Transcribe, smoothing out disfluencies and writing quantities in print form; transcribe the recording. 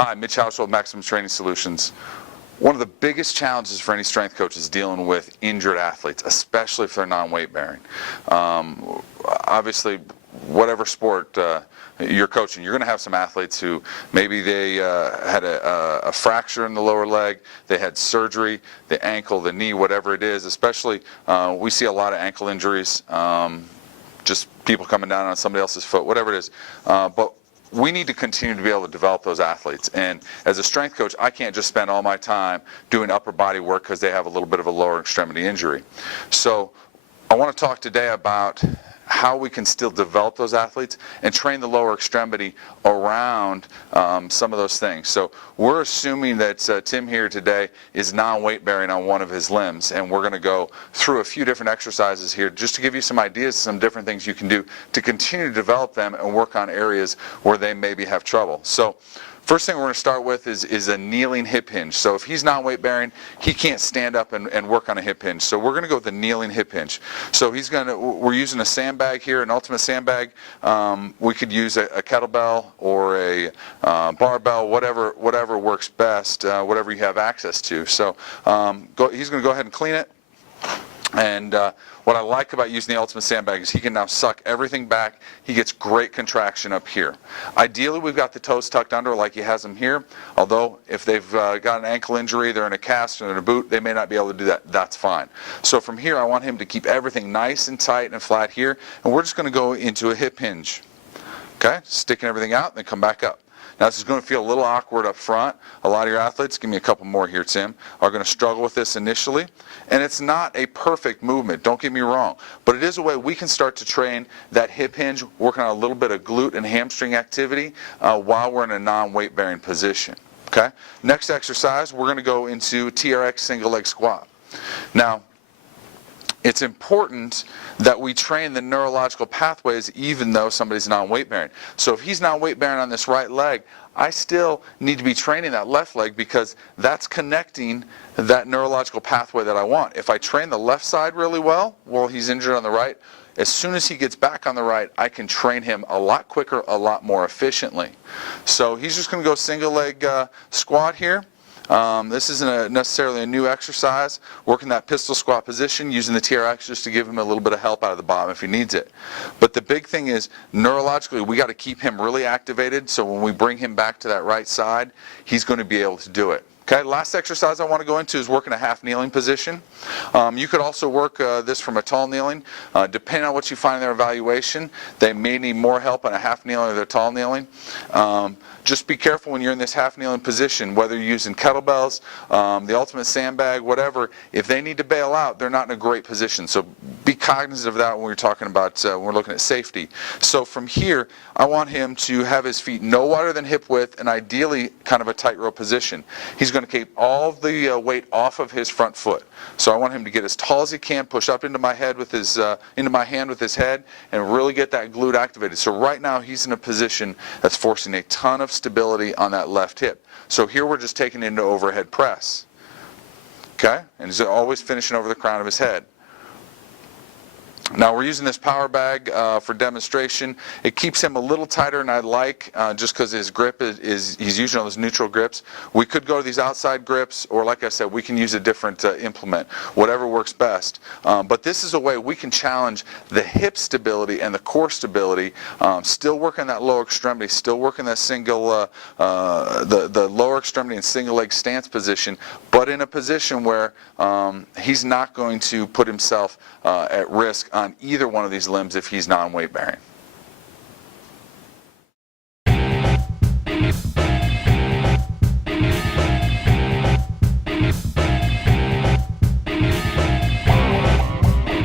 Hi, Mitch Hauschildt, Maximum Training Solutions. One of the biggest challenges for any strength coach is dealing with injured athletes, especially if they're non-weight bearing. Obviously, whatever sport you're coaching, you're going to have some athletes who maybe they had a fracture in the lower leg, they had surgery, the ankle, the knee, whatever it is. Especially, we see a lot of ankle injuries, just people coming down on somebody else's foot, whatever it is. But we need to continue to be able to develop those athletes. And as a strength coach, I can't just spend all my time doing upper body work because they have a little bit of a lower extremity injury. So I want to talk today about how we can still develop those athletes and train the lower extremity around some of those things. So we're assuming that Tim here today is non-weight bearing on one of his limbs, and we're going to go through a few different exercises here just to give you some ideas, some different things you can do to continue to develop them and work on areas where they maybe have trouble. So first thing we're going to start with is a kneeling hip hinge. So if he's non-weight bearing, he can't stand up and work on a hip hinge. So we're going to go with the kneeling hip hinge. So we're using a sandbag here, an ultimate sandbag. We could use a kettlebell or a barbell, whatever works best, whatever you have access to. So he's going to go ahead and clean it. And what I like about using the ultimate sandbag is he can now suck everything back. He gets great contraction up here. Ideally, we've got the toes tucked under like he has them here. Although, if they've got an ankle injury, they're in a cast or in a boot, they may not be able to do that. That's fine. So from here, I want him to keep everything nice and tight and flat here. And we're just going to go into a hip hinge. Okay? Sticking everything out, then come back up. Now, this is going to feel a little awkward up front. A lot of your athletes, give me a couple more here, Tim, are going to struggle with this initially. And it's not a perfect movement, don't get me wrong. But it is a way we can start to train that hip hinge, working on a little bit of glute and hamstring activity while we're in a non-weight bearing position. Okay? Next exercise, we're going to go into TRX single leg squat. Now, it's important that we train the neurological pathways even though somebody's non-weight bearing. So if he's non-weight bearing on this right leg, I still need to be training that left leg because that's connecting that neurological pathway that I want. If I train the left side really well while he's injured on the right, as soon as he gets back on the right, I can train him a lot quicker, a lot more efficiently. So he's just going to go single leg squat here. This isn't necessarily a new exercise, working that pistol squat position, using the TRX just to give him a little bit of help out of the bottom if he needs it. But the big thing is, neurologically, we got to keep him really activated, so when we bring him back to that right side, he's going to be able to do it. Okay, last exercise I want to go into is working a half kneeling position. You could also work this from a tall kneeling. Depending on what you find in their evaluation, they may need more help on a half kneeling or their tall kneeling. Just be careful when you're in this half kneeling position, whether you're using kettlebells, the ultimate sandbag, whatever. If they need to bail out, they're not in a great position. So be cognizant of that when we're talking about, when we're looking at safety. So from here, I want him to have his feet no wider than hip width and ideally kind of a tightrope position. He's going to keep all of the weight off of his front foot. So I want him to get as tall as he can, push up into my head with his, into my hand with his head, and really get that glute activated. So right now he's in a position that's forcing a ton of stability on that left hip. So here we're just taking it into overhead press. Okay? And he's always finishing over the crown of his head. Now we're using this power bag for demonstration. It keeps him a little tighter than I'd like just because his grip he's using those neutral grips. We could go to these outside grips, or like I said, we can use a different implement, whatever works best. But this is a way we can challenge the hip stability and the core stability, still working that lower extremity, still working that single, the lower extremity and single leg stance position, but in a position where he's not going to put himself at risk on either one of these limbs if he's non-weight bearing.